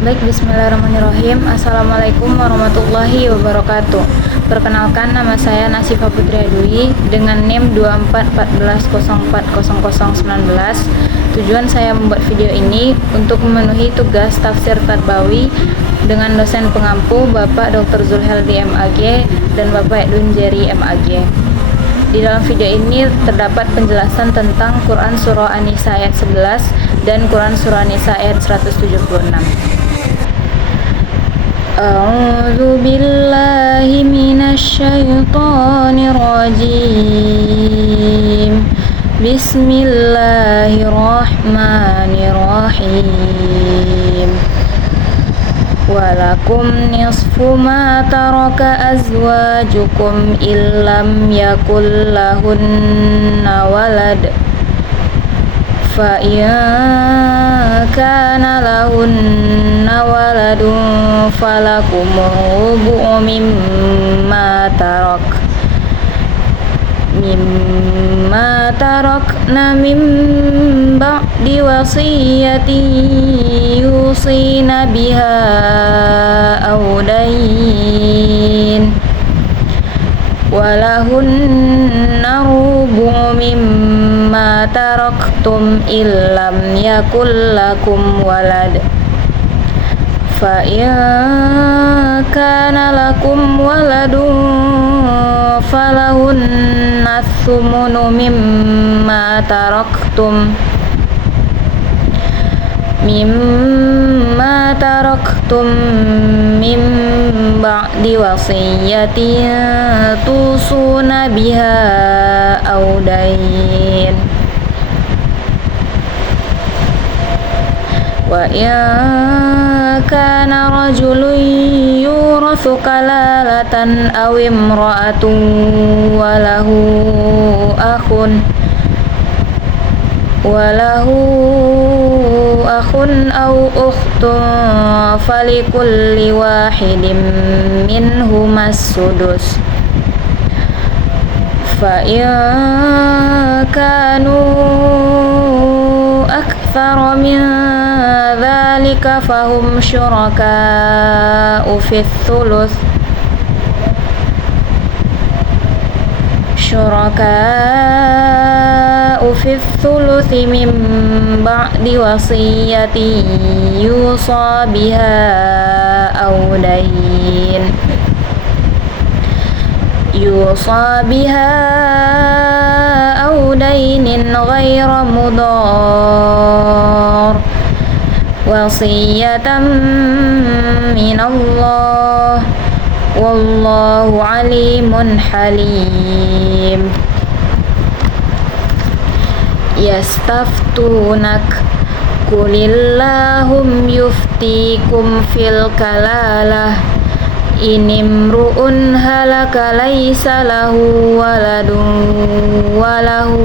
Baik, bismillahirrahmanirrahim. Assalamualaikum warahmatullahi wabarakatuh. Perkenalkan, nama saya Nasifa Putri Adui dengan NIM 2414040019. Tujuan saya membuat video ini untuk memenuhi tugas tafsir tarbawi dengan dosen pengampu Bapak Dr. Zulheldi MAG dan Bapak Edwin Jerry MAG. Di dalam video ini terdapat penjelasan tentang Quran Surah An-Nisa ayat 11 dan Quran Surah An-Nisa ayat 176. A'udzu billahi minasy syaithanir rajim. Bismillahirrahmanirrahim. Walakum nisfu ma taraka azwajukum illam yakul lahunna walad fa in kana lahunna waladun falakum rubu'u mimma tarakna min ba'di wasiyatin yusina biha aw dayn walahunna rubu'u mimma taraktum illam yakul lakum walad fa in kana lakum waladun falahunna thumunu mimma taraktum min ba'di wasiyatin tusuna biha aw dayn wa in kana rajulun yurathu kalalatan aw imra'atun walahu akhun aw ukhtun falikulli wahidin minhumas sudus fa in kanu akthara min dhalika fahum syuraka'u fi الثلث من بعد وصية يوصى بها أو دين غير مضار وصية من الله wallahu alimun halim. Yastaftunak kulillahum yuftikum fil kalalah inimru'un halaka laysa lahu waladun walahu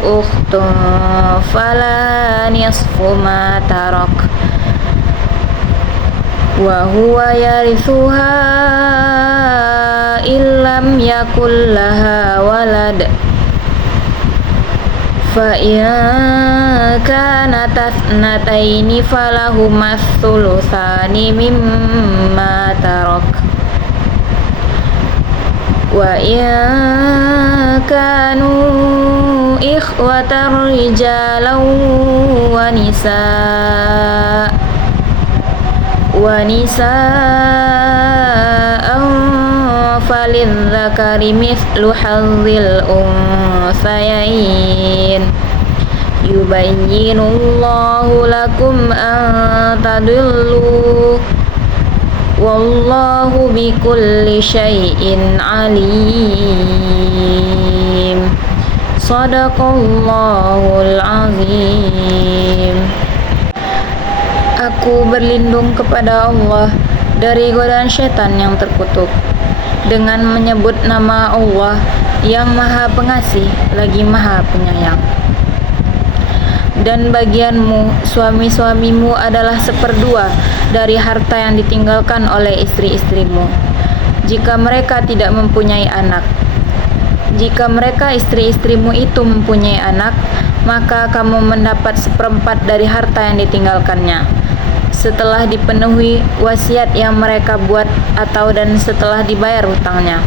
ukhtun fala nisfu ma tarak wa huwa yarithuha illam yakul laha walad fa in kanat athnataini falahumas thulutsani mimma tarak wa in kanu ikhwatan rijalan wa nisa'an falidzakari mithlu hazzil unthayayn yubayyinullahu lakum an tadillu wallahu bikulli syai'in alim. Shadaqallahul azim. Aku berlindung kepada Allah dari godaan syaitan yang terkutuk dengan menyebut nama Allah yang Maha Pengasih lagi Maha Penyayang. Dan bagianmu, suami-suamimu adalah seperdua dari harta yang ditinggalkan oleh istri-istrimu, jika mereka tidak mempunyai anak. Jika mereka istri-istrimu itu mempunyai anak, maka kamu mendapat seperempat dari harta yang ditinggalkannya. setelah dipenuhi wasiat yang mereka buat atau dan setelah dibayar hutangnya.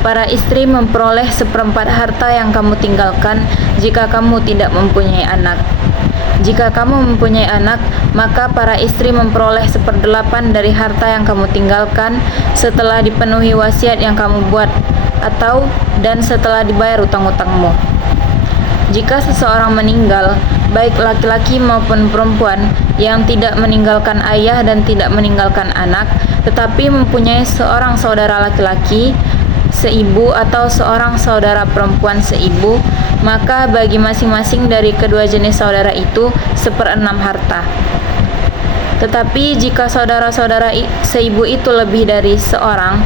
Para istri memperoleh seperempat harta yang kamu tinggalkan jika kamu tidak mempunyai anak. Jika kamu mempunyai anak, maka para istri memperoleh 1/8 dari harta yang kamu tinggalkan setelah dipenuhi wasiat yang kamu buat atau dan setelah dibayar hutang-hutangmu. Jika seseorang meninggal, baik laki-laki maupun perempuan yang tidak meninggalkan ayah dan tidak meninggalkan anak, tetapi mempunyai seorang saudara laki-laki seibu atau seorang saudara perempuan seibu, maka bagi masing-masing dari kedua jenis saudara itu 1/6 harta. Tetapi jika saudara-saudara seibu itu lebih dari seorang,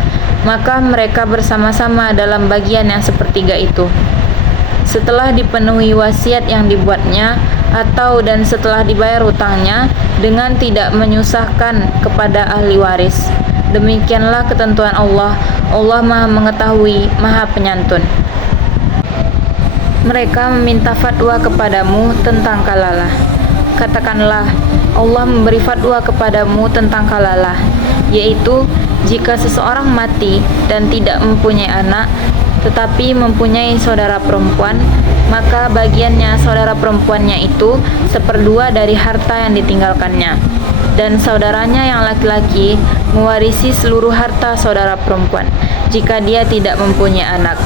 maka mereka bersama-sama dalam bagian yang 1/3 itu. Setelah dipenuhi wasiat yang dibuatnya atau dan setelah dibayar hutangnya dengan tidak menyusahkan kepada ahli waris. Demikianlah ketentuan Allah. Allah Maha Mengetahui, Maha Penyantun. Mereka meminta fatwa kepadamu tentang kalalah. Katakanlah, Allah memberi fatwa kepadamu tentang kalalah, yaitu jika seseorang mati dan tidak mempunyai anak, tetapi mempunyai saudara perempuan, maka bagiannya saudara perempuannya itu 1/2 dari harta yang ditinggalkannya, dan saudaranya yang laki-laki mewarisi seluruh harta saudara perempuan jika dia tidak mempunyai anak.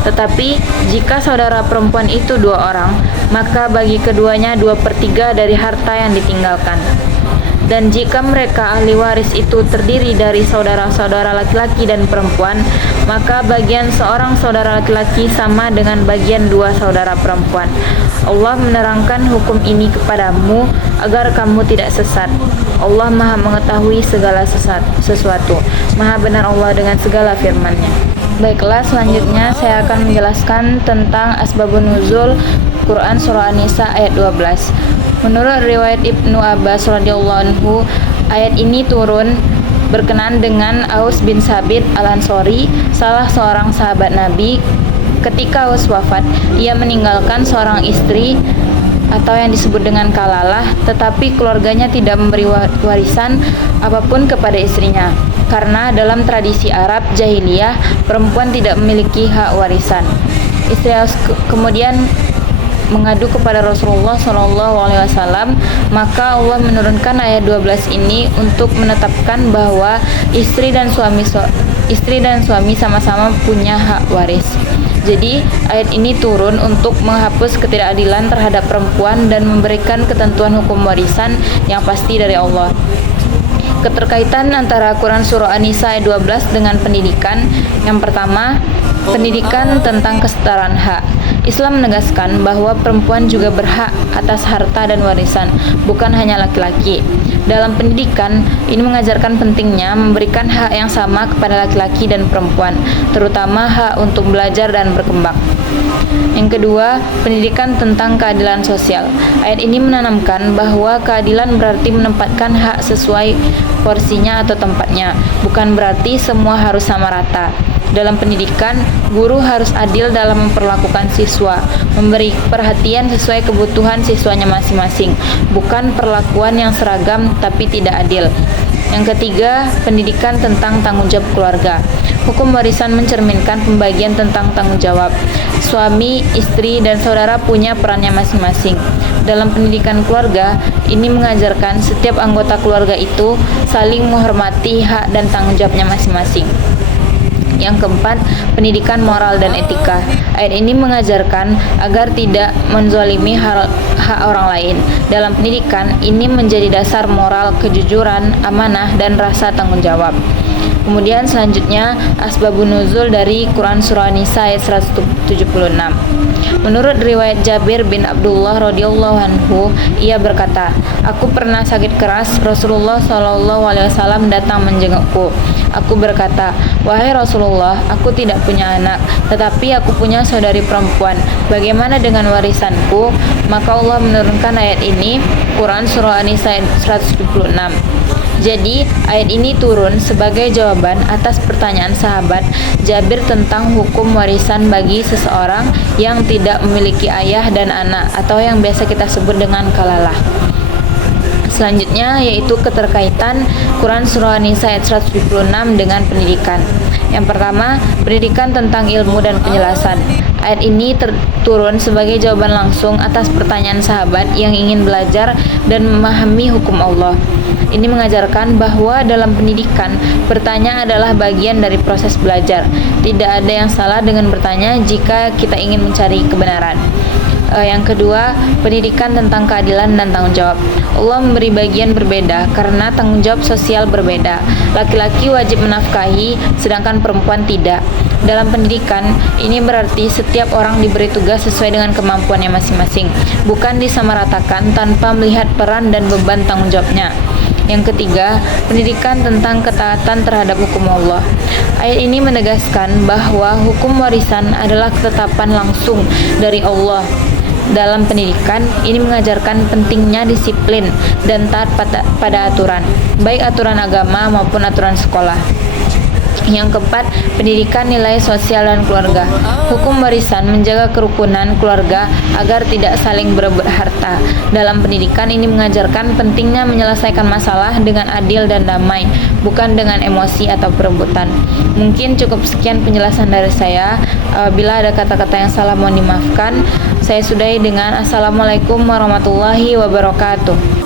Tetapi jika saudara perempuan itu 2 orang, maka bagi keduanya 2/3 dari harta yang ditinggalkan. Dan jika mereka ahli waris itu terdiri dari saudara-saudara laki-laki dan perempuan, maka bagian seorang saudara laki-laki sama dengan bagian 2 saudara perempuan. Allah menerangkan hukum ini kepadamu agar kamu tidak sesat. Allah Maha Mengetahui segala sesuatu. Maha benar Allah dengan segala firman-Nya. Baiklah, selanjutnya saya akan menjelaskan tentang asbabun nuzul Quran surah An-Nisa ayat 12. Menurut riwayat Ibnu Abbas radhiyallahu anhu, ayat ini turun berkenaan dengan Aus bin Sabit Al-Ansori, salah seorang sahabat Nabi. Ketika Aus wafat, ia meninggalkan seorang istri atau yang disebut dengan kalalah, tetapi keluarganya tidak memberi warisan apapun kepada istrinya. Karena dalam tradisi Arab jahiliyah, perempuan tidak memiliki hak warisan. Istri Aus kemudian mengadu kepada Rasulullah SAW, maka Allah menurunkan ayat 12 ini untuk menetapkan bahwa istri dan suami sama-sama punya hak waris. Jadi ayat ini turun untuk menghapus ketidakadilan terhadap perempuan dan memberikan ketentuan hukum warisan yang pasti dari Allah. Keterkaitan antara Quran surah An-Nisa ayat 12 dengan pendidikan. Yang pertama, pendidikan tentang kesetaraan hak. Islam menegaskan bahwa perempuan juga berhak atas harta dan warisan, bukan hanya laki-laki. Dalam pendidikan, ini mengajarkan pentingnya memberikan hak yang sama kepada laki-laki dan perempuan, terutama hak untuk belajar dan berkembang. Yang kedua, pendidikan tentang keadilan sosial. Ayat ini menanamkan bahwa keadilan berarti menempatkan hak sesuai porsinya atau tempatnya, bukan berarti semua harus sama rata. Dalam pendidikan, guru harus adil dalam memperlakukan siswa, memberi perhatian sesuai kebutuhan siswanya masing-masing, bukan perlakuan yang seragam tapi tidak adil. Yang ketiga, pendidikan tentang tanggung jawab keluarga. Hukum warisan mencerminkan pembagian tentang tanggung jawab. Suami, istri, dan saudara punya perannya masing-masing. Dalam pendidikan keluarga, ini mengajarkan setiap anggota keluarga itu saling menghormati hak dan tanggung jawabnya masing-masing. Yang keempat, pendidikan moral dan etika. Ayat ini mengajarkan agar tidak menzalimi hak orang lain. Dalam pendidikan, ini menjadi dasar moral, kejujuran, amanah, dan rasa tanggung jawab. Kemudian selanjutnya, asbabun nuzul dari Quran surah An-Nisa ayat 176. Menurut riwayat Jabir bin Abdullah radhiyallahu anhu, ia berkata, "Aku pernah sakit keras, Rasulullah SAW datang menjengukku. Aku berkata, 'Wahai Rasulullah, aku tidak punya anak, tetapi aku punya saudari perempuan. Bagaimana dengan warisanku?' Maka Allah menurunkan ayat ini, Quran surah An-Nisa ayat 176. Jadi, ayat ini turun sebagai jawaban atas pertanyaan sahabat Jabir tentang hukum warisan bagi seseorang yang tidak memiliki ayah dan anak, atau yang biasa kita sebut dengan kalalah. selanjutnya yaitu keterkaitan Quran Surah An-Nisa ayat 176 dengan pendidikan. Yang pertama, pendidikan tentang ilmu dan penjelasan. Ayat ini turun sebagai jawaban langsung atas pertanyaan sahabat yang ingin belajar dan memahami hukum Allah. Ini mengajarkan bahwa dalam pendidikan, bertanya adalah bagian dari proses belajar. Tidak ada yang salah dengan bertanya jika kita ingin mencari kebenaran. Yang kedua, pendidikan tentang keadilan dan tanggung jawab. Allah memberi bagian berbeda karena tanggung jawab sosial berbeda. Laki-laki wajib menafkahi, sedangkan perempuan tidak. Dalam pendidikan, ini berarti setiap orang diberi tugas sesuai dengan kemampuannya masing-masing, bukan disamaratakan tanpa melihat peran dan beban tanggung jawabnya. Yang ketiga, pendidikan tentang ketaatan terhadap hukum Allah. Ayat ini menegaskan bahwa hukum warisan adalah ketetapan langsung dari Allah. Dalam pendidikan, ini mengajarkan pentingnya disiplin dan taat pada aturan, baik aturan agama maupun aturan sekolah. Yang keempat, pendidikan nilai sosial dan keluarga. Hukum warisan menjaga kerukunan keluarga agar tidak saling berebut harta. Dalam pendidikan ini mengajarkan pentingnya menyelesaikan masalah dengan adil dan damai, bukan dengan emosi atau perebutan. Mungkin cukup sekian penjelasan dari saya. Bila ada kata-kata yang salah mohon dimaafkan. Saya sudahi dengan Assalamualaikum warahmatullahi wabarakatuh.